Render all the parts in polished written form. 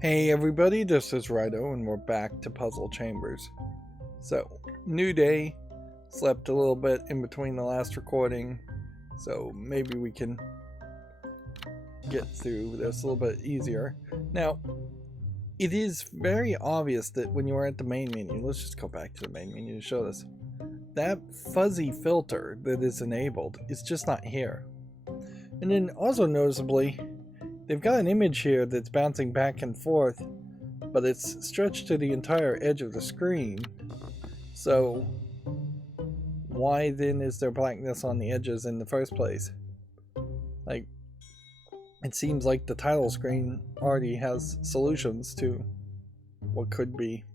Hey everybody, this is Rydo and we're back to Puzzle Chambers. So, new day, slept a little bit in between the last recording, so maybe we can get through this a little bit easier. Now, it is very obvious that when you are at the main menu, let's just go back to the main menu to show this, that fuzzy filter that is enabled is just not here. And then also noticeably, they've got an image here that's bouncing back and forth, but it's stretched to the entire edge of the screen. So why then is there blackness on the edges in the first place? Like, it seems like the title screen already has solutions to what could be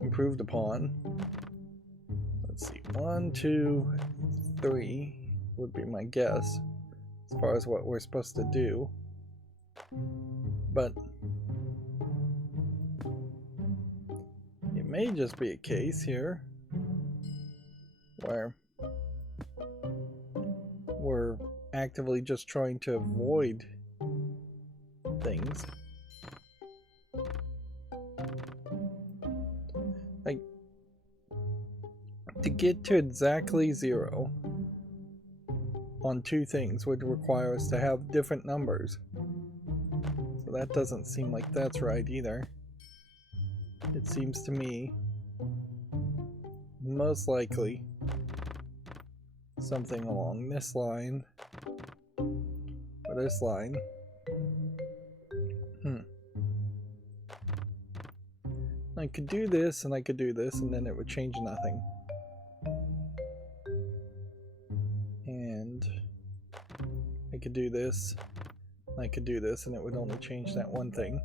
improved upon. Let's see, 1, 2, 3 would be my guess as far as what we're supposed to do. But it may just be a case here where we're actively just trying to avoid things. Like, to get to exactly 0 on two things would require us to have different numbers. So that doesn't seem like that's right either. It seems to me most likely something along this line or this line. I could do this and I could do this and then it would change nothing. And I could do this. I could do this and it would only change that one thing.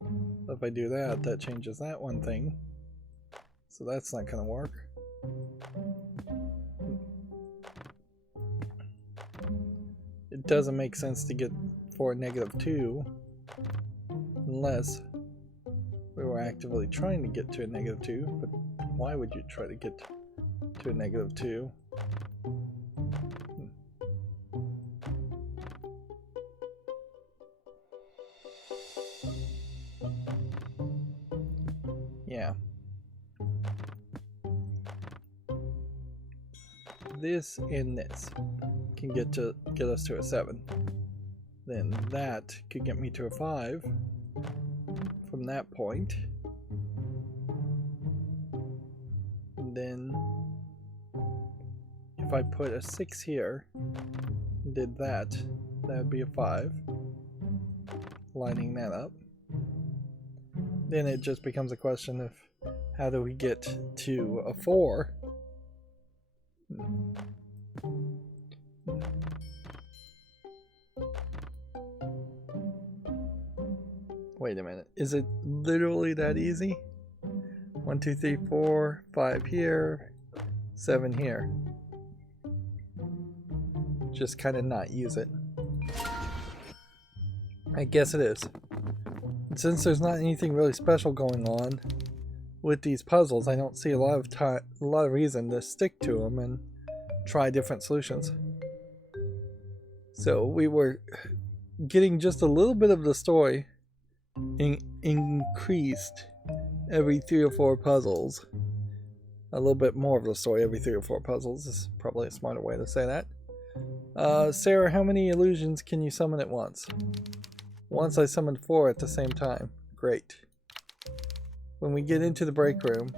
But if I do that, that changes that one thing. So that's not going to work. It doesn't make sense to get for a -2 unless we were actively trying to get to a -2. But why would you try to get to a -2? Yeah. This and this can get us to a 7. Then that could get me to a 5 from that point. And then if I put a 6 here and did that, that would be a 5. Lining that up. Then it just becomes a question of how do we get to a 4? Wait a minute, is it literally that easy? 1, 2, 3, 4, 5 here, 7 here. Just kind of not use it. I guess it is. Since there's not anything really special going on with these puzzles, I don't see a lot of reason to stick to them and try different solutions. So we were getting just a little bit of the story increased every 3 or 4 puzzles. A little bit more of the story every 3 or 4 puzzles is probably a smarter way to say that. Sarah, how many illusions can you summon at once? Once I summoned 4 at the same time. Great. When we get into the break room,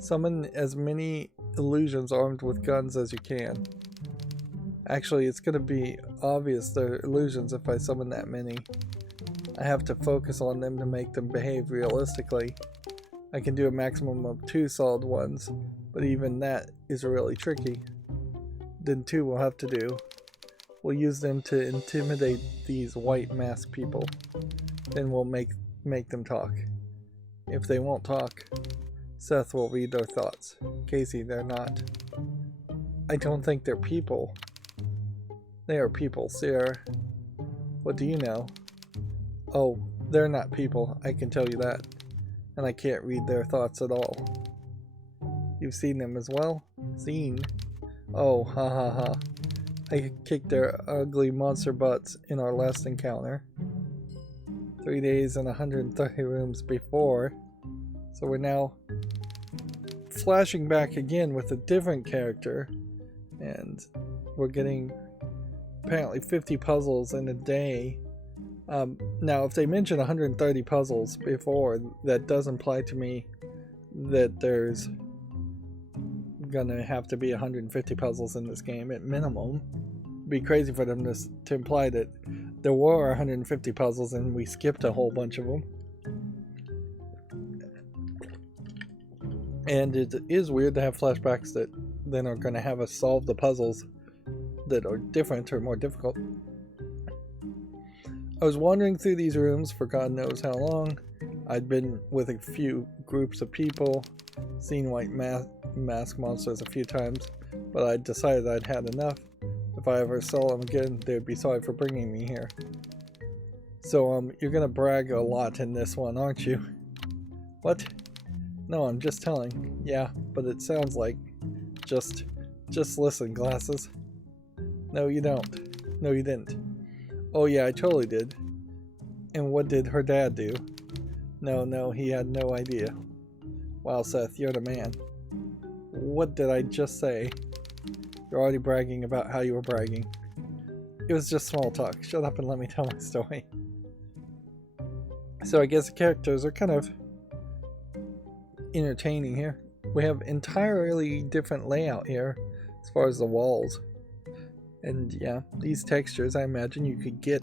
summon as many illusions armed with guns as you can. Actually, it's going to be obvious they're illusions if I summon that many. I have to focus on them to make them behave realistically. I can do a maximum of 2 solid ones, but even that is really tricky. Then 2 we'll have to do. We'll use them to intimidate these white masked people. Then we'll make them talk. If they won't talk, Seth will read their thoughts. Casey, they're not. I don't think they're people. They are people, Sarah. What do you know? Oh, they're not people, I can tell you that. And I can't read their thoughts at all. You've seen them as well? Seen? Oh, ha ha ha. I kicked their ugly monster butts in our last encounter. 3 days and 130 rooms before. So we're now flashing back again with a different character, and we're getting apparently 50 puzzles in a day. Now, if they mention 130 puzzles before, that does imply to me that there's gonna have to be 150 puzzles in this game at minimum. It'd be crazy for them to imply that there were 150 puzzles and we skipped a whole bunch of them. And it is weird to have flashbacks that then are going to have us solve the puzzles that are different or more difficult. I was wandering through these rooms for God knows how long. I'd been with a few groups of people, seen white mask monsters a few times, but I decided I'd had enough. If I ever saw them again, they would be sorry for bringing me here. So, you're gonna brag a lot in this one, aren't you? What? No, I'm just telling. Yeah, but it sounds like. Just listen, glasses. No, you don't. No, you didn't. Oh yeah, I totally did. And what did her dad do? No, he had no idea. Wow, Seth, you're the man. What did I just say? You're already bragging about how you were bragging. It was just small talk. Shut up and let me tell my story. So I guess the characters are kind of entertaining here. We have entirely different layout here as far as the walls. And yeah, these textures, I imagine you could get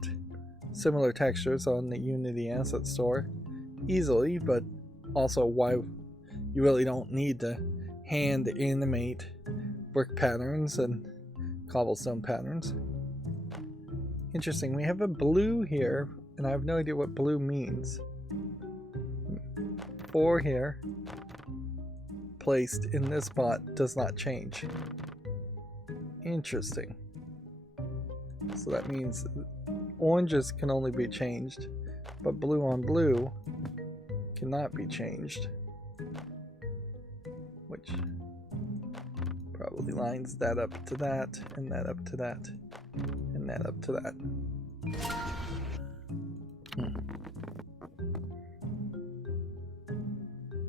similar textures on the Unity Asset Store easily, but also why you really don't need to hand animate brick patterns and cobblestone patterns. Interesting, we have a blue here, and I have no idea what blue means. 4 here, placed in this spot, does not change. Interesting. So that means oranges can only be changed, but blue on blue cannot be changed. Which probably lines that up to that, and that up to that, and that up to that.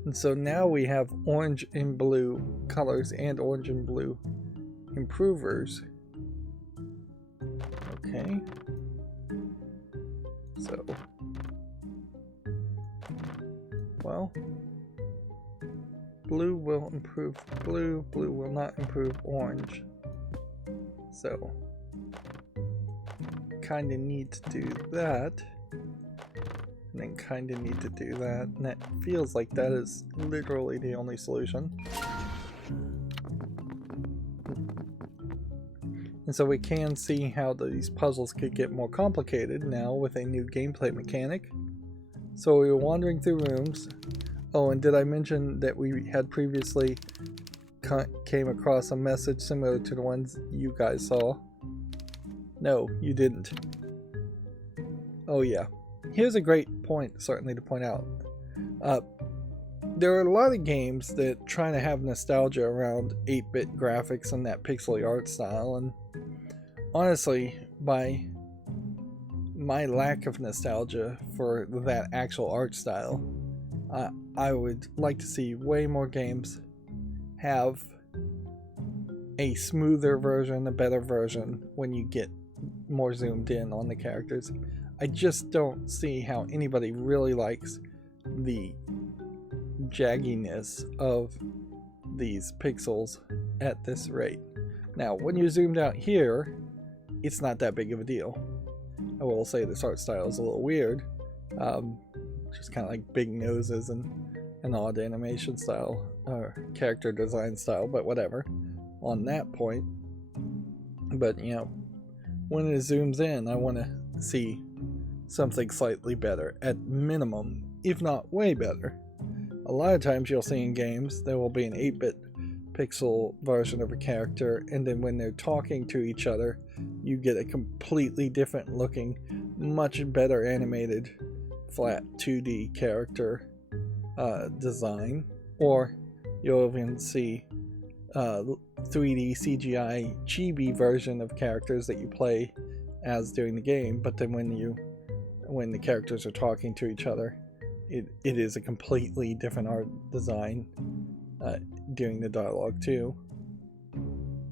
And so now we have orange and blue colors and orange and blue improvers. Okay. So, well, blue will improve blue, blue will not improve orange. So, kind of need to do that, and then kind of need to do that, and that feels like that is literally the only solution. And so we can see how these puzzles could get more complicated now with a new gameplay mechanic. So we were wandering through rooms. Oh, and did I mention that we had previously came across a message similar to the ones you guys saw? No, you didn't. Oh yeah. Here's a great point, certainly, to point out. There are a lot of games that try to have nostalgia around 8-bit graphics and that pixely art style, and honestly, by my lack of nostalgia for that actual art style, I would like to see way more games have a smoother version, a better version, when you get more zoomed in on the characters. I just don't see how anybody really likes the jagginess of these pixels at this rate. Now, when you're zoomed out here, it's not that big of a deal. I will say this art style is a little weird, just kind of like big noses and an odd animation style, or character design style, but whatever on that point. But you know, when it zooms in, I want to see something slightly better at minimum, if not way better. A lot of times you'll see in games there will be an 8-bit pixel version of a character, and then when they're talking to each other, you get a completely different looking, much better animated flat 2D character design. Or you'll even see 3D CGI chibi version of characters that you play as during the game, but then when you when the characters are talking to each other. It is a completely different art design during the dialogue too.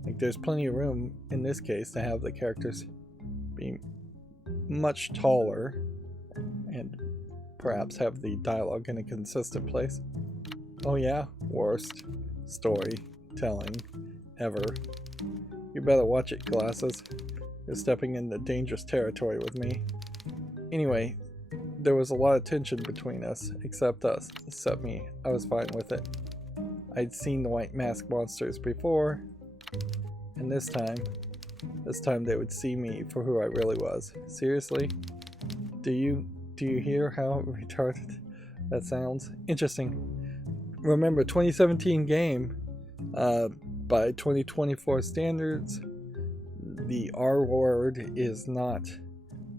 Like there's plenty of room in this case to have the characters be much taller and perhaps have the dialogue in a consistent place. Oh yeah, worst storytelling ever. You better watch it, glasses. You're stepping into dangerous territory with me. Anyway, there was a lot of tension between us, except me. I was fine with it. I'd seen the white mask monsters before, and this time they would see me for who I really was. Seriously? Do you hear how retarded that sounds? Interesting. Remember, 2017 game, by 2024 standards, the R word is not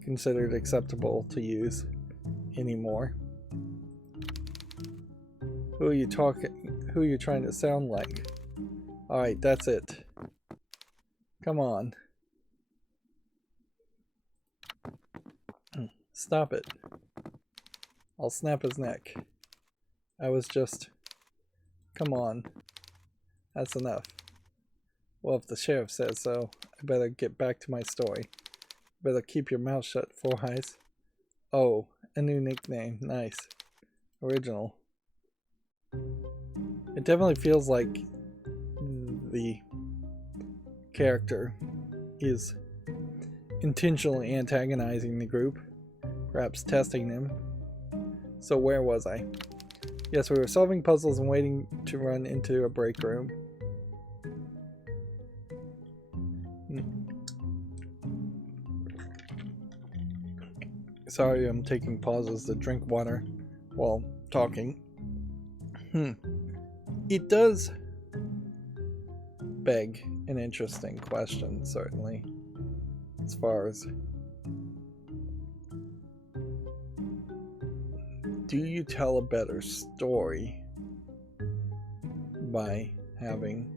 considered acceptable to use anymore. Who are you trying to sound like? Alright, that's it. Come on. Stop it. I'll snap his neck. I was just... Come on. That's enough. Well, if the sheriff says so, I better get back to my story. Better keep your mouth shut, Four Eyes. Oh, a new nickname. Nice. Original. It definitely feels like the character is intentionally antagonizing the group, perhaps testing them. So where was I? Yes, we were solving puzzles and waiting to run into a break room. Sorry, I'm taking pauses to drink water while talking. It does beg an interesting question, certainly, as far as do you tell a better story by having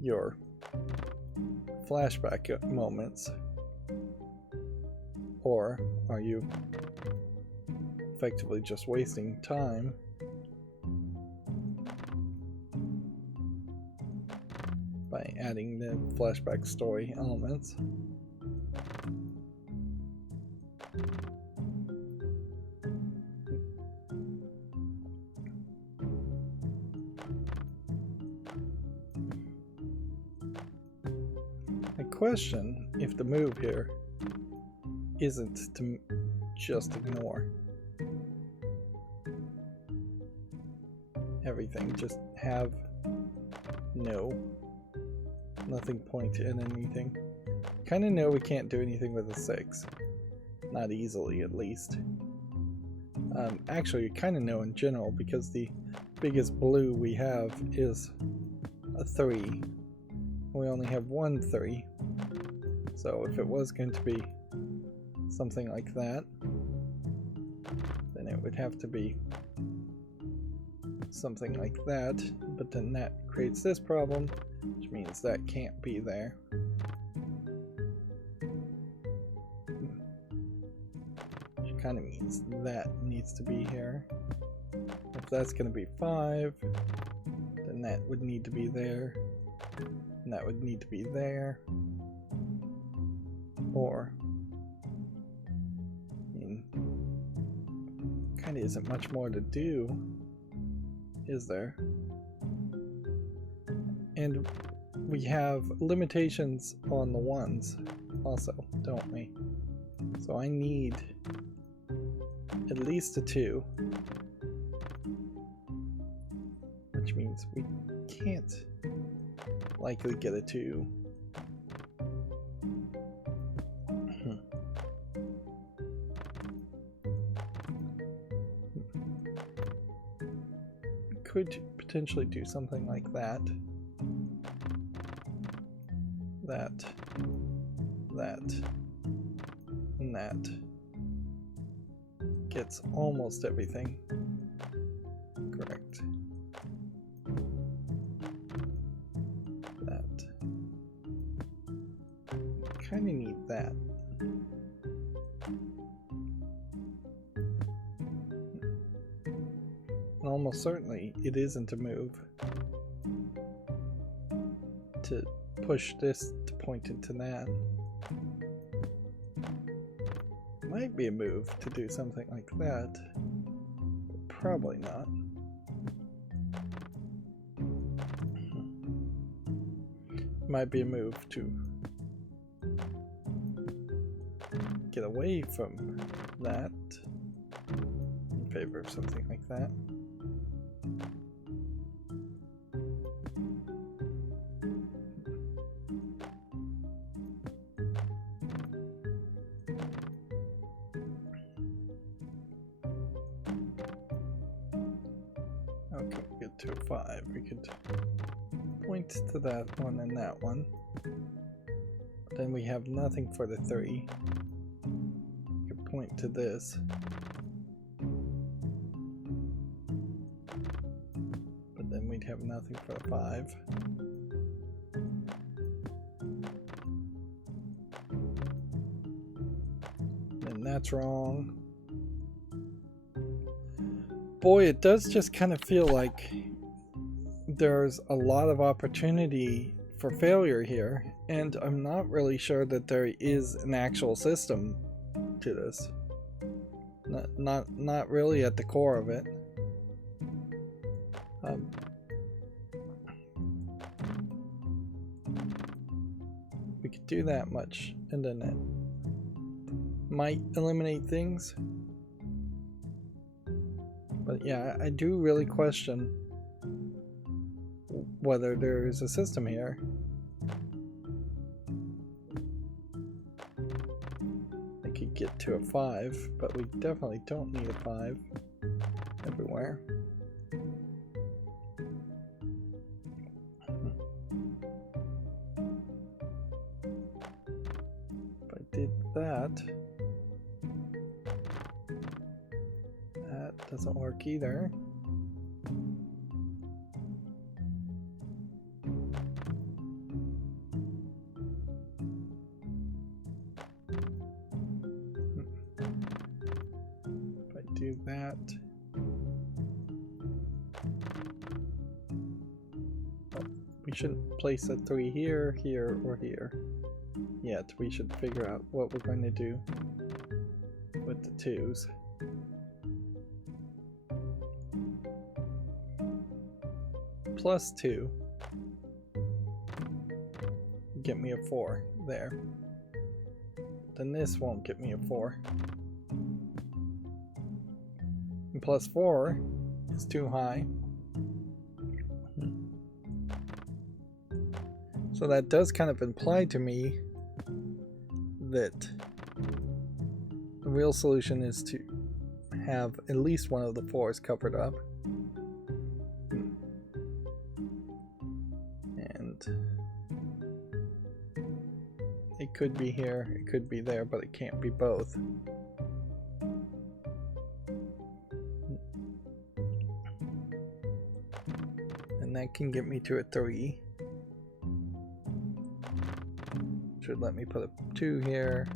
your flashback moments, or are you effectively just wasting time by adding the flashback story elements? I question if the move here isn't to just ignore everything, just have nothing point in anything. Kind of know we can't do anything with a 6, not easily at least. Actually, you kind of know in general because the biggest blue we have is a 3. We only have 1 3, so if it was going to be something like that, then it would have to be something like that, but then that creates this problem, which means that can't be there. Which kind of means that needs to be here. If that's going to be 5, then that would need to be there, and that would need to be there, or kind of isn't much more to do, is there? And we have limitations on the 1s also, don't we? So I need at least a 2, which means we can't likely get a 2. Could potentially do something like that. That, and that. Gets almost everything correct. That. Kind of need that. almost certainly it isn't a move to push this to point into that. Might be a move to do something like that, but probably not. Might be a move to get away from that in favor of something like that. Okay, get to a 5. We could point to that one and that one. Then we have nothing for the 3. We could point to this. But then we'd have nothing for the 5. And that's wrong. Boy, it does just kind of feel like there's a lot of opportunity for failure here, and I'm not really sure that there is an actual system to this. Not really at the core of it. We could do that much, and then it might eliminate things. But yeah, I do really question whether there is a system here. I could get to a 5, but we definitely don't need a 5 everywhere. If I did that, that doesn't work either. That. Oh, we shouldn't place a 3 here, here, or here yet. We should figure out what we're going to do with the 2s. Plus 2. Get me a 4 there. Then this won't get me a 4. And plus 4 is too high. So that does kind of imply to me that the real solution is to have at least one of the 4s covered up. And it could be here, it could be there, but it can't be both. That can get me to a 3. Should let me put a 2 here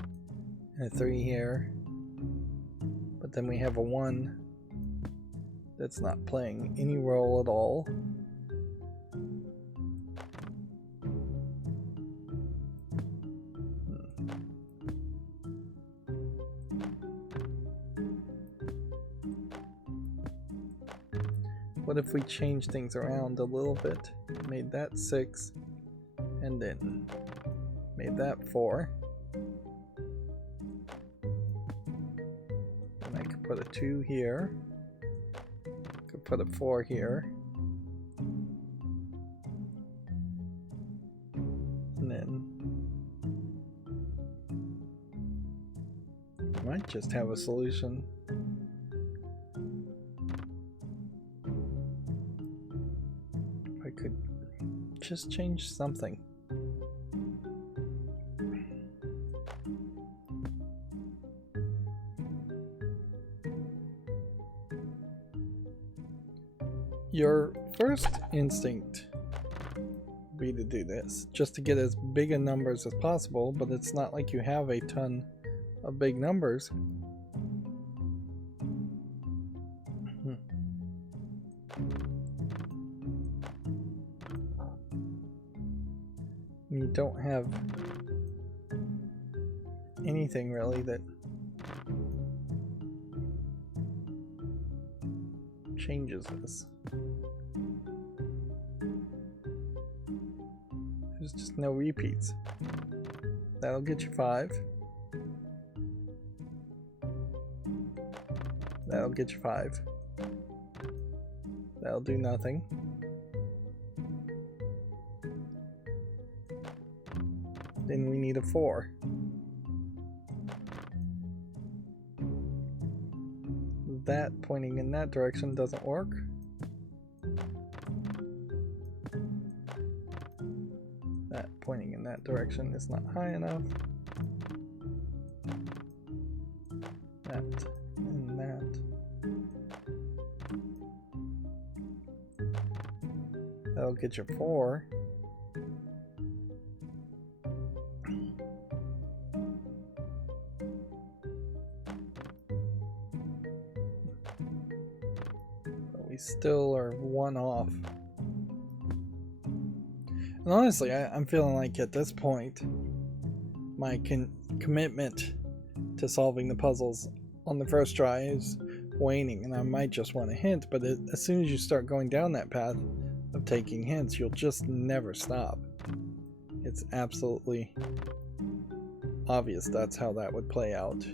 and a 3 here. But then we have a 1 that's not playing any role at all. What if we change things around a little bit? Made that 6, and then made that 4. And I could put a 2 here. Could put a 4 here. And then I might just have a solution. Could just change something. Your first instinct would be to do this, just to get as big a numbers as possible, but it's not like you have a ton of big numbers. You don't have anything really that changes this. There's just no repeats. That'll get you 5. That'll get you 5. That'll do nothing. Then we need a 4. That pointing in that direction doesn't work. That pointing in that direction is not high enough. That and that. That'll get you 4. Still are 1 off. And honestly, I'm feeling like at this point my commitment to solving the puzzles on the first try is waning, and I might just want a hint, but as soon as you start going down that path of taking hints, you'll just never stop. It's absolutely obvious that's how that would play out.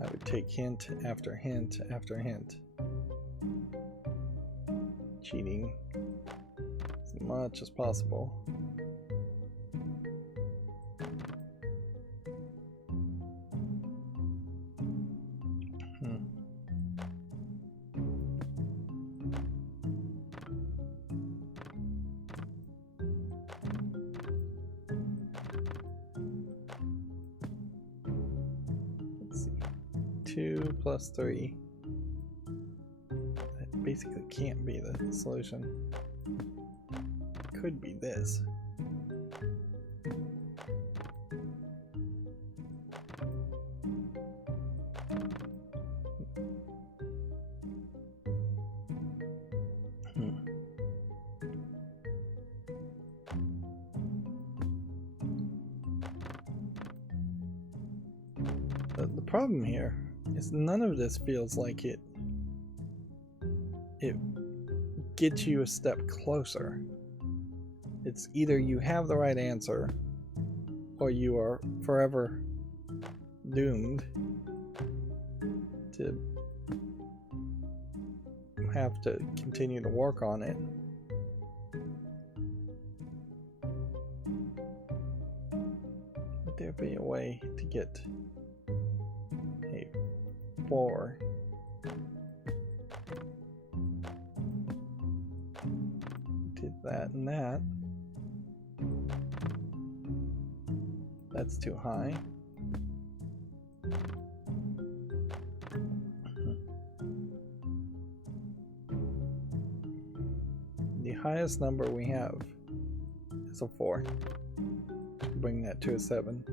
I would take hint after hint after hint. Cheating as much as possible. Let's see. 2 plus 3. That basically can't be the solution. It could be this. The problem here is none of this feels like it gets you a step closer. It's either you have the right answer or you are forever doomed to have to continue to work on it. Would there be a way to get a 4? Did that and that. That's too high. The highest number we have is a 4. Bring that to a 7.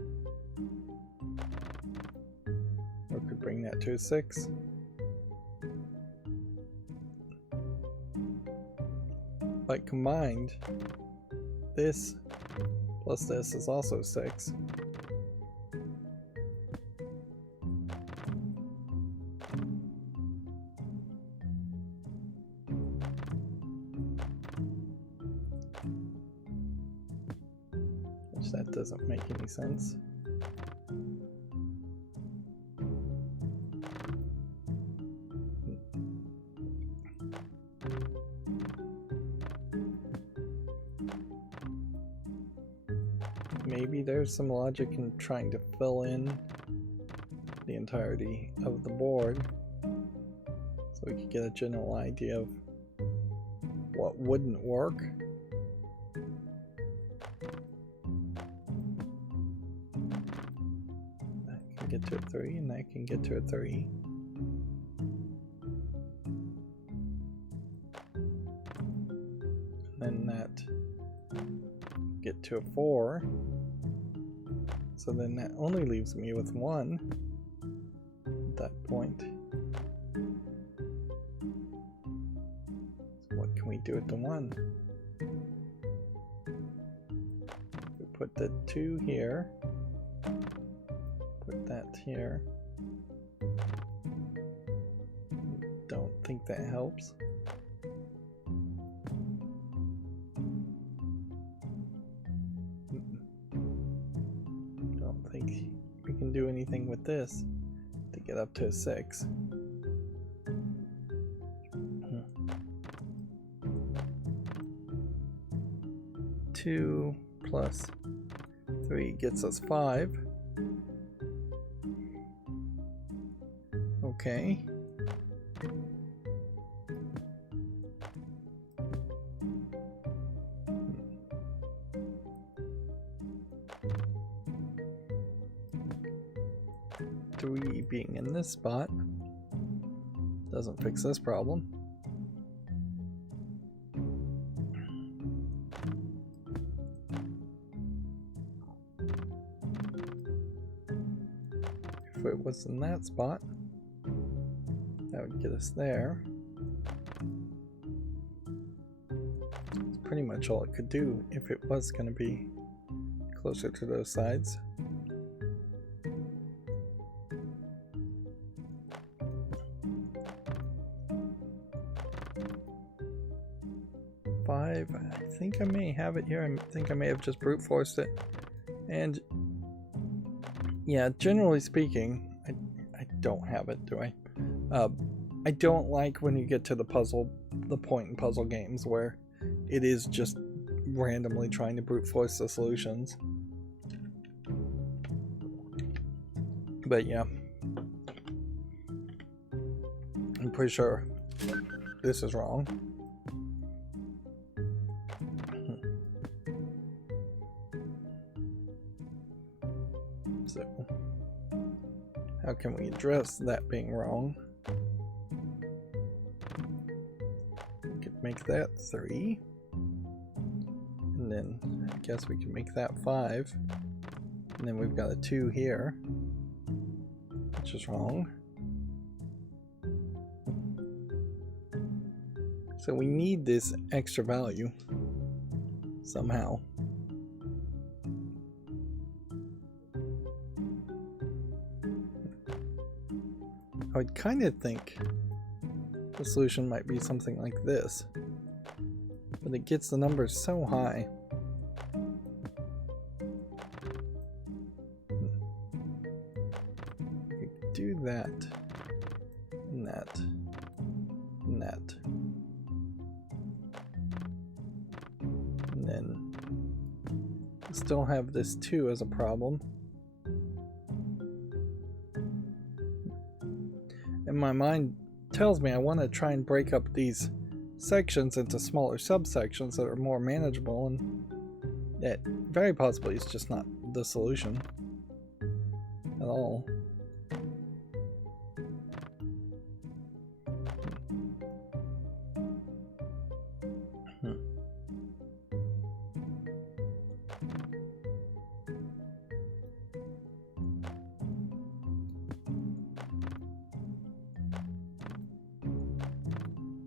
Or could bring that to a 6. But combined, this plus this is also 6. Which that doesn't make any sense. Maybe there's some logic in trying to fill in the entirety of the board so we could get a general idea of what wouldn't work. That can get to a 3 and that can get to a 3. And then that get to a 4. So then that only leaves me with 1 at that point. do it to 1? We put the 2 here. Put that here. Don't think that helps. Don't think we can do anything with this to get up to a 6. 2 plus 3 gets us 5. Okay. Three being in this spot doesn't fix this problem. If it was in that spot, that would get us there. That's pretty much all it could do if it was going to be closer to those sides. I think I may have it here. I think I may have just brute forced it. And yeah, generally speaking, I don't have it, do I? I don't like when you get to the point in puzzle games where it is just randomly trying to brute force the solutions. But yeah, I'm pretty sure this is wrong. So, how can we address that being wrong? We could make that 3. And then I guess we can make that 5. And then we've got a 2 here, which is wrong. So we need this extra value somehow. I would kind of think the solution might be something like this, but it gets the numbers so high. We could do that, and that, and that. And then we still have this 2 as a problem. And my mind tells me I want to try and break up these sections into smaller subsections that are more manageable, and that very possibly is just not the solution at all.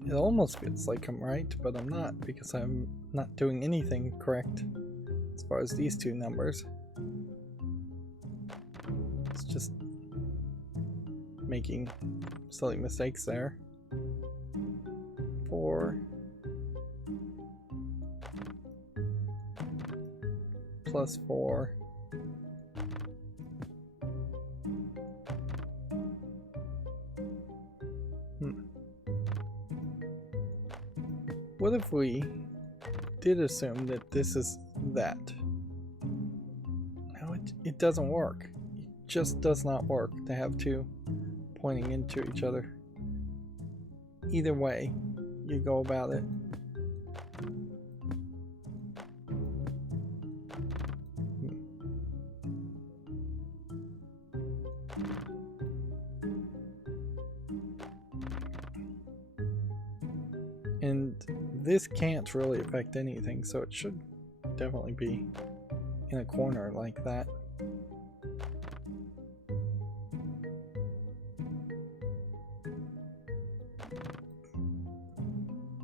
It almost feels like I'm right, but I'm not, because I'm not doing anything correct as far as these 2 numbers. It's just making silly mistakes there. 4 plus 4 What if we did assume that this is that? No, it doesn't work. It just does not work to have 2 pointing into each other. Either way you go about it. And this can't really affect anything, so it should definitely be in a corner like that.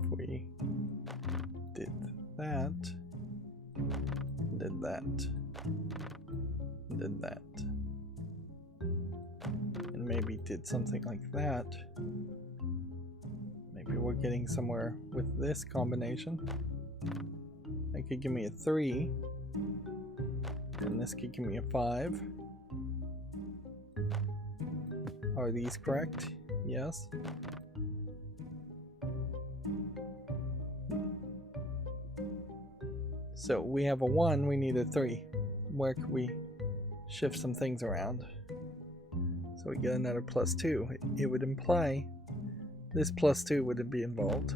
If we that, did that, did that, and maybe did something like that. Maybe we're getting somewhere with this combination. That could give me a 3, and this could give me a 5. Are these correct? Yes. So we have a 1, we need a 3. Where could we shift some things around? So we get another +2. It would imply this +2 would be involved.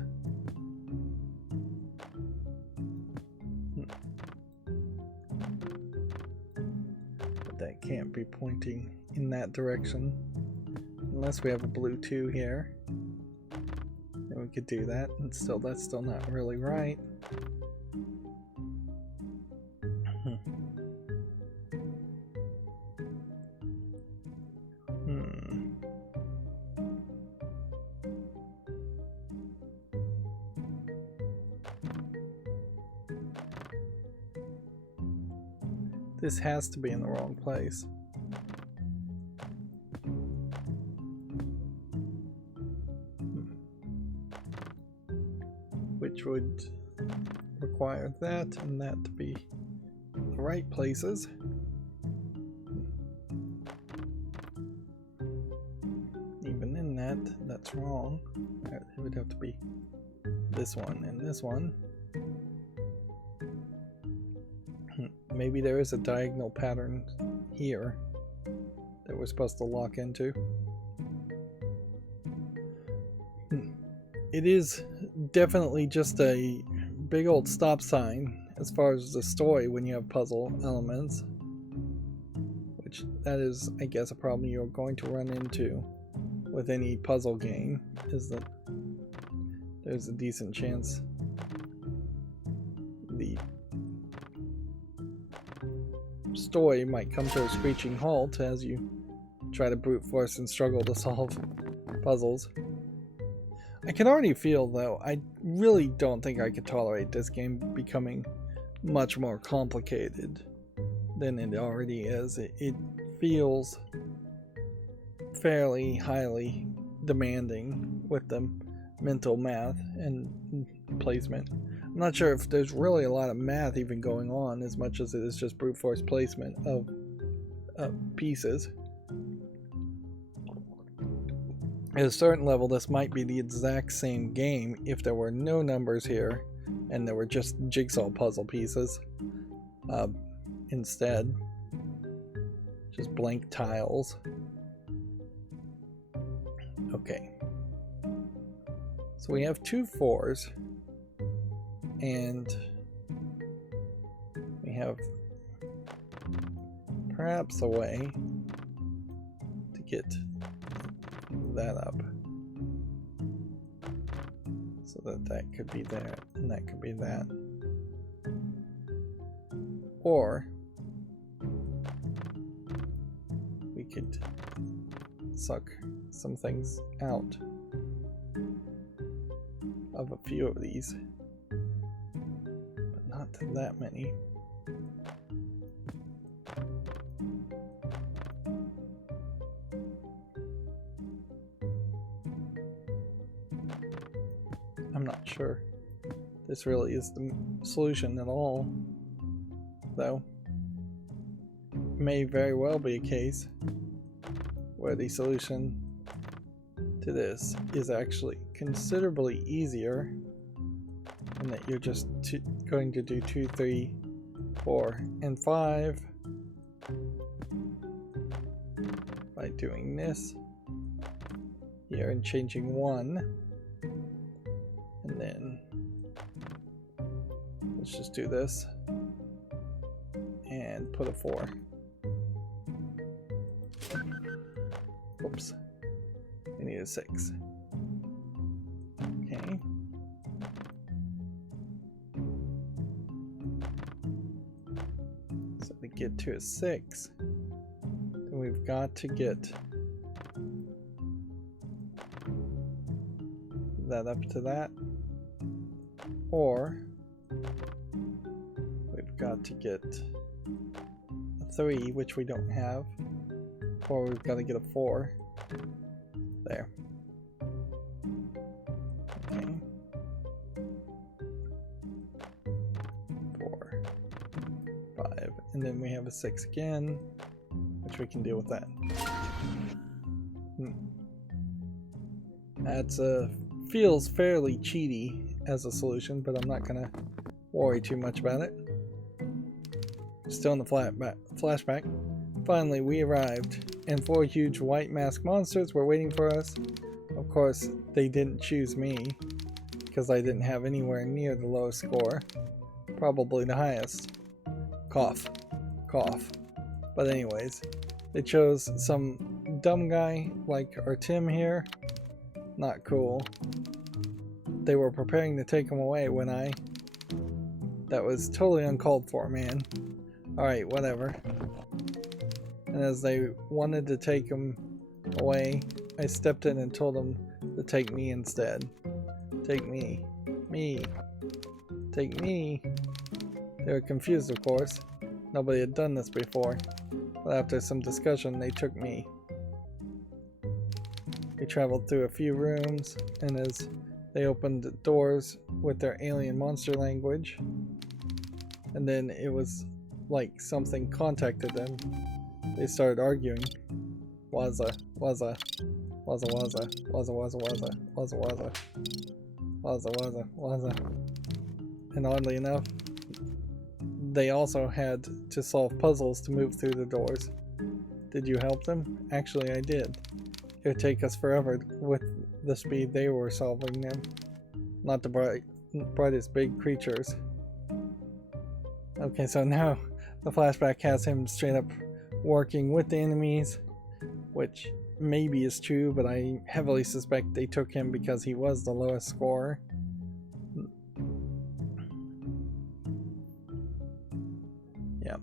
But that can't be pointing in that direction. Unless we have a blue 2 here. Then we could do that, and still that's still not really right. This has to be in the wrong place. Which would require that and that to be the right places. Even in that, that's wrong. It would have to be this one and this one. Maybe there is a diagonal pattern here that we're supposed to lock into. It is definitely just a big old stop sign as far as the story when you have puzzle elements. Which that is, I guess, a problem you're going to run into with any puzzle game, is that there's a decent chance the story might come to a screeching halt as you try to brute force and struggle to solve puzzles. I can already feel, though, I really don't think I could tolerate this game becoming much more complicated than it already is. It feels fairly highly demanding with the mental math and placement. I'm not sure if there's really a lot of math even going on as much as it is just brute force placement of pieces. At a certain level, this might be the exact same game if there were no numbers here and there were just jigsaw puzzle pieces instead. Just blank tiles. Okay. So we have 2 4s. And we have perhaps a way to get that up so that that could be there and that could be that. Or we could suck some things out of a few of these. Not that many. I'm not sure this really is the solution at all, though. May very well be a case where the solution to this is actually considerably easier, and that you're just going to do 2, 3, 4, and 5 by doing this here and changing 1, and then let's just do this and put a 4. Oops, we need a 6. Okay. So to get to a 6, then we've got to get that up to that, or got to get a 3, which we don't have, or we've got to get a 4. There. Okay. 4, 5, and then we have a 6 again, which we can deal with that. That's feels fairly cheaty as a solution, but I'm not gonna worry too much about it. Still in the flashback. Finally, we arrived, and 4 huge white masked monsters were waiting for us. Of course, they didn't choose me, because I didn't have anywhere near the lowest score. Probably the highest. Cough. Cough. But anyways, they chose some dumb guy like our Tim here. Not cool. They were preparing to take him away when that was totally uncalled for, man. Alright, whatever. And as they wanted to take him away, I stepped in and told them to take me instead. Take me. Me. Take me. They were confused, of course. Nobody had done this before. But after some discussion, they took me. We traveled through a few rooms, and as they opened doors with their alien monster language, and then it was like something contacted them. They started arguing. Waza, waza, waza, waza, waza, waza, waza, waza, waza, waza, waza, waza. And oddly enough, they also had to solve puzzles to move through the doors. Did you help them? Actually, I did. It would take us forever with the speed they were solving them. Not the brightest big creatures. Okay, so now the flashback has him straight up working with the enemies, which maybe is true, but I heavily suspect they took him because he was the lowest scorer. Yeah.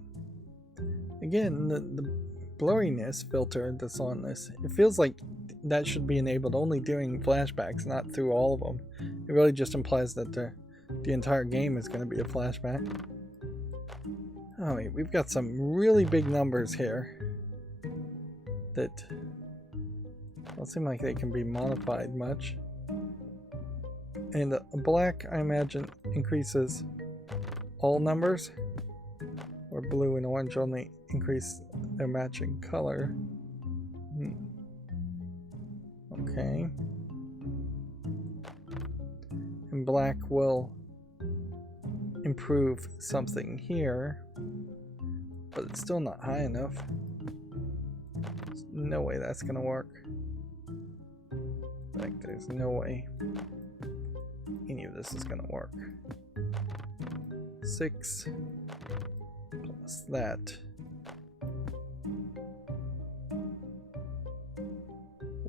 Again, the blurriness filter that's on this, it feels like that should be enabled only during flashbacks, not through all of them. It really just implies that the entire game is going to be a flashback. Oh wait, we've got some really big numbers here that don't seem like they can be modified much. And black, I imagine, increases all numbers, or blue and orange only increase their matching color. Okay. And black will improve something here, but it's still not high enough. There's no way that's gonna work. Like, there's no way any of this is gonna work. 6 plus that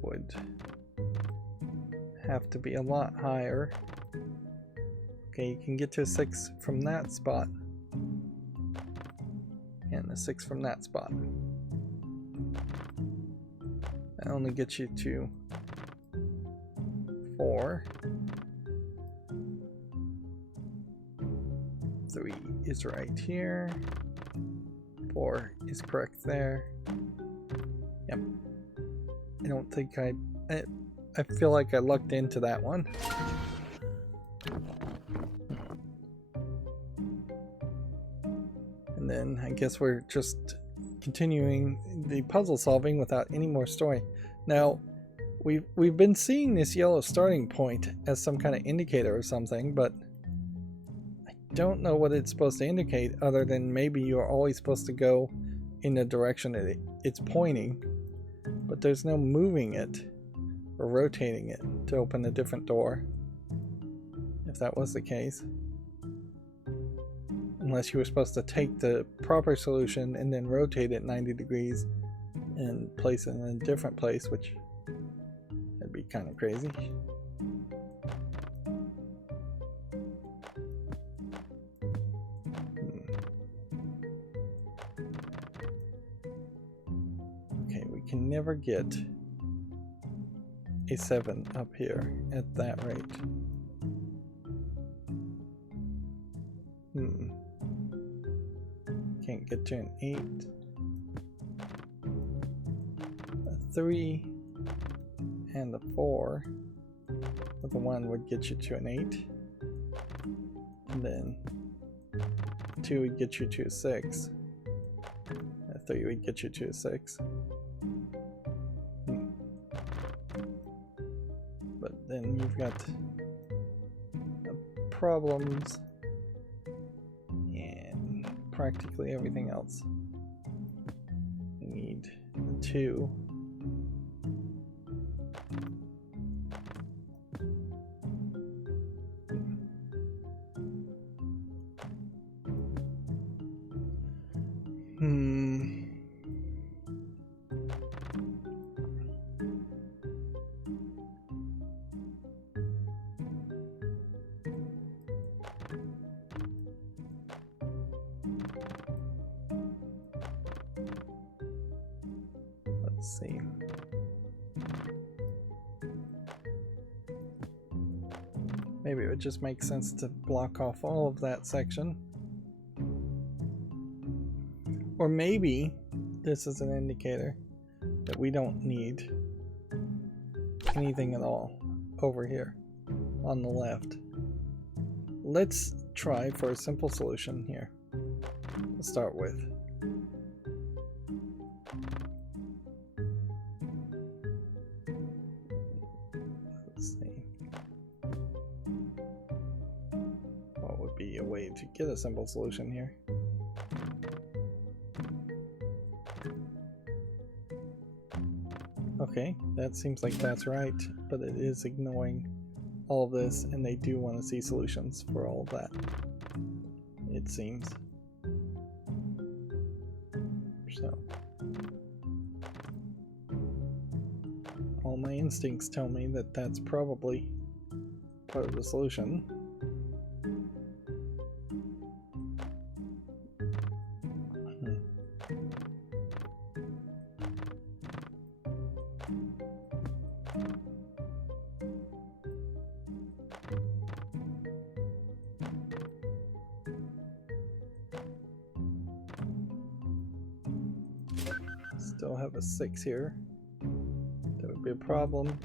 would have to be a lot higher. Okay, you can get to a 6 from that spot, and a 6 from that spot. That only gets you to 4. 3 is right here. 4 is correct there. Yep. I don't think I feel like I lucked into that one. And then I guess we're just continuing the puzzle solving without any more story. Now, we've been seeing this yellow starting point as some kind of indicator or something, but I don't know what it's supposed to indicate other than maybe you're always supposed to go in the direction that it's pointing, but there's no moving it or rotating it to open a different door, if that was the case. Unless you were supposed to take the proper solution and then rotate it 90 degrees and place it in a different place, which would be kind of crazy. Okay, we can never get a 7 up here at that rate. can't get to an 8. A 3 and a 4 with a 1 would get you to an 8. And then 2 would get you to a 6. A 3 would get you to a 6. But then you've got problems and practically everything else. You need a 2. Let's see. Maybe it would just make sense to block off all of that section. Or maybe this is an indicator that we don't need anything at all over here on the left. Let's try for a simple solution here to start with. Let's see. What would be a way to get a simple solution here? Okay, that seems like that's right, but it is ignoring all of this, and they do want to see solutions for all of that, it seems. So, all my instincts tell me that that's probably part of the solution. Still have a 6 here. That would be a problem.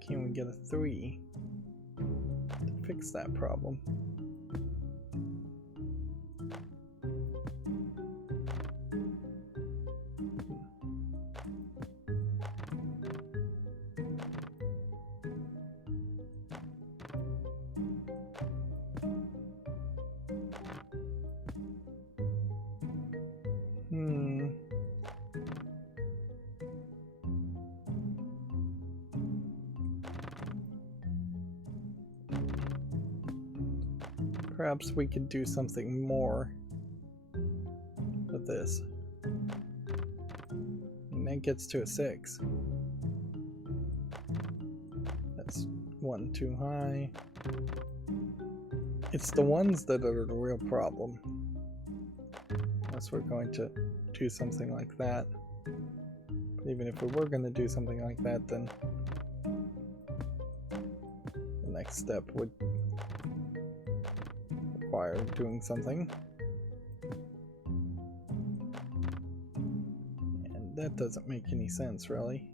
Can we get a 3 to fix that problem? Perhaps we could do something more with this. And that gets to a 6. That's 1 too high. It's the ones that are the real problem. Unless we're going to do something like that. But even if we were going to do something like that, then the next step would require doing something. And that doesn't make any sense, really.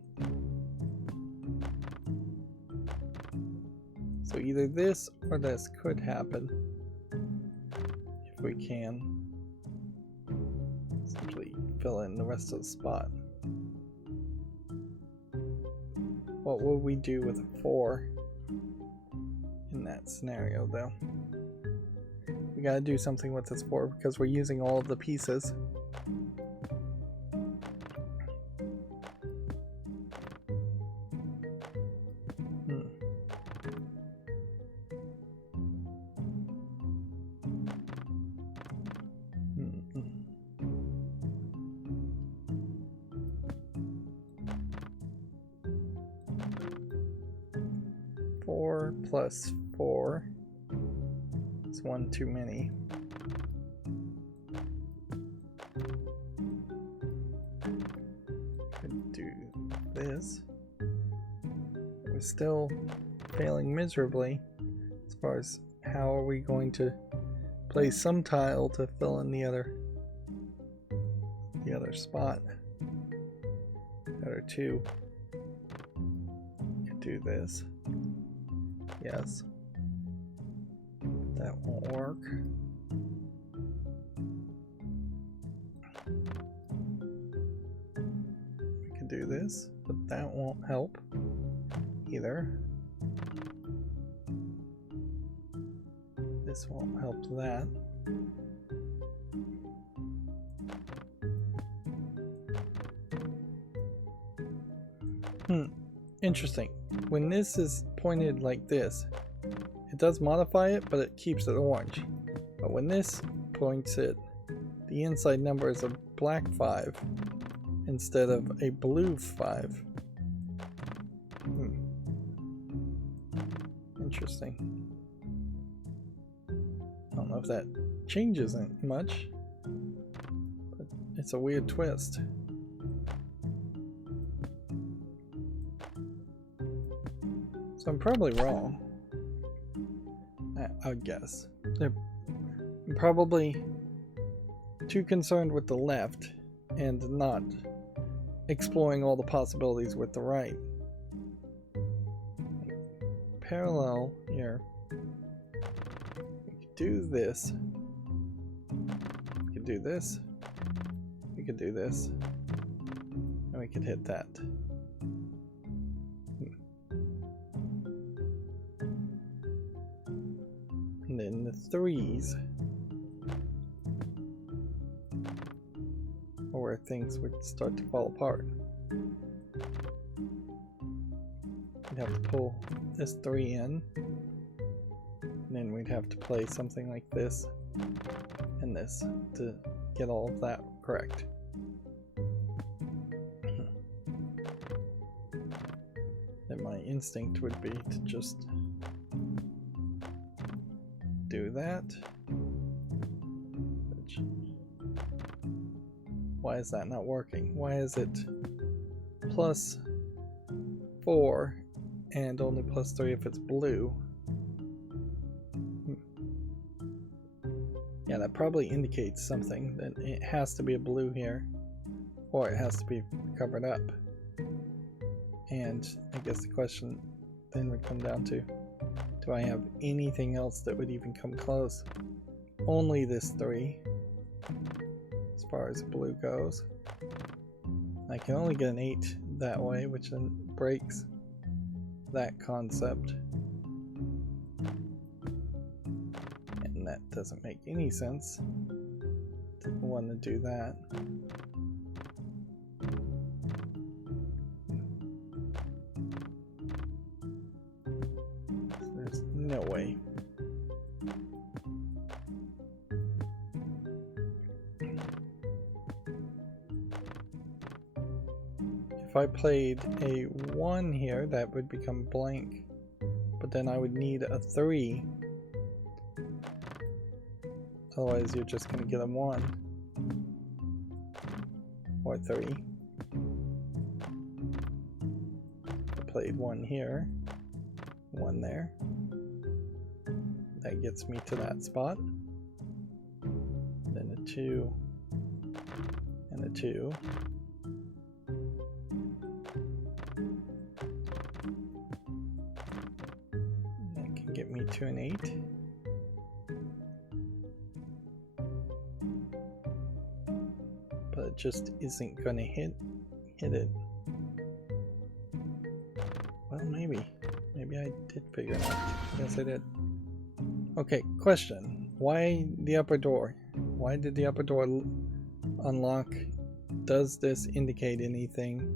So either this or this could happen if we can simply fill in the rest of the spot. What would we do with a 4 in that scenario, though? We gotta do something with this 4 because we're using all of the pieces. Plus 4 is 1 too many. Could do this. We're still failing miserably, far as how are we going to place some tile to fill in the other spot. The other two. Could do this. Yes. That won't work. We can do this, but that won't help either. This won't help that. Interesting. When this is pointed like this, it does modify it, but it keeps it orange. But when this points it, the inside number is a black 5 instead of a blue 5. Interesting. I don't know if that changes it much, but it's a weird twist. So I'm probably wrong, I would guess. They're probably too concerned with the left and not exploring all the possibilities with the right. Parallel here. We could do this. We could do this. We could do this. And we could hit that. And then the 3s are where things would start to fall apart. We'd have to pull this 3 in, and then we'd have to play something like this and this to get all of that correct. Then my instinct would be to just do that. Why is that not working? Why is it +4 and only +3 if it's blue? Yeah, that probably indicates something, that it has to be a blue here, or it has to be covered up. And I guess the question then would come down to, do I have anything else that would even come close? Only this 3, as far as blue goes. I can only get an 8 that way, which then breaks that concept. And that doesn't make any sense to want to do that. There's no way. If I played a 1 here, that would become blank, but then I would need a 3. Otherwise, you're just going to get a 1 or 3. I played 1 here, 1 there. That gets me to that spot. Then a 2 and a 2. Get me to an 8. But it just isn't gonna hit it. Well, maybe I did figure it out. Yes, I did. Okay, question. Why the upper door? Why did the upper door unlock? Does this indicate anything?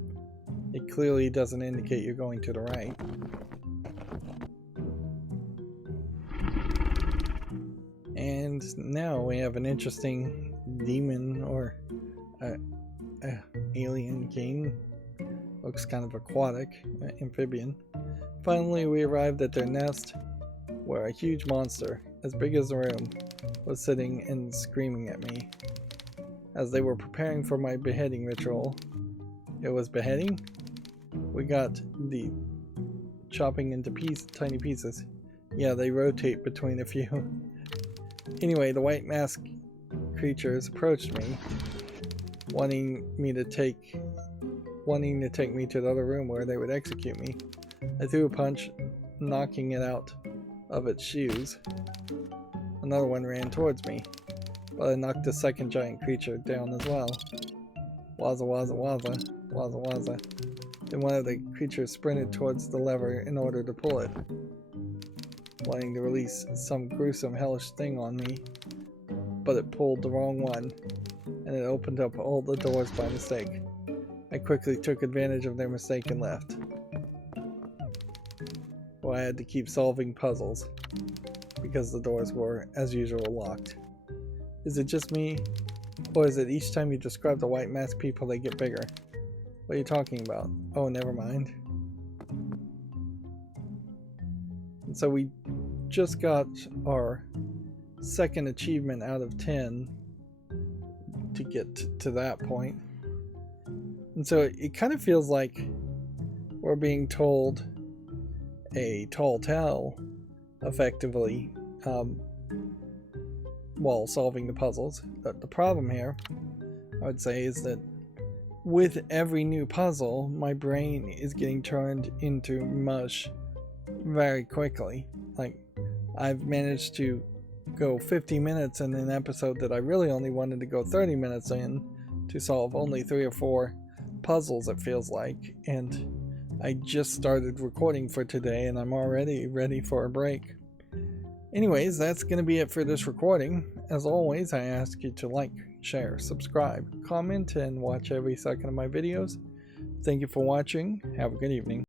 It clearly doesn't indicate you're going to the right. And now we have an interesting demon or alien king. Looks kind of aquatic, amphibian. Finally, we arrived at their nest, where a huge monster, as big as the room, was sitting and screaming at me. As they were preparing for my beheading ritual. It was beheading? We got the chopping into tiny pieces. Yeah, they rotate between a few. Anyway, the white mask creatures approached me, wanting to take me to the other room where they would execute me. I threw a punch, knocking it out of its shoes. Another one ran towards me, but I knocked the second giant creature down as well. Waza waza waza, waza waza. Then one of the creatures sprinted towards the lever in order to pull it, wanting to release some gruesome hellish thing on me, but it pulled the wrong one, and it opened up all the doors by mistake. I quickly took advantage of their mistake and left. Well, I had to keep solving puzzles, because the doors were, as usual, locked. Is it just me, or is it each time you describe the white mask people they get bigger? What are you talking about? Oh, never mind. And so we just got our second achievement out of 10 to get to that point. And so it kind of feels like we're being told a tall tale, effectively, while solving the puzzles. But the problem here, I would say, is that with every new puzzle, my brain is getting turned into mush very quickly. Like, I've managed to go 50 minutes in an episode that I really only wanted to go 30 minutes in to solve only 3 or 4 puzzles, it feels like. And I just started recording for today and I'm already ready for a break. Anyways, that's going to be it for this recording. As always, I ask you to like, share, subscribe, comment, and watch every second of my videos. Thank you for watching. Have a good evening.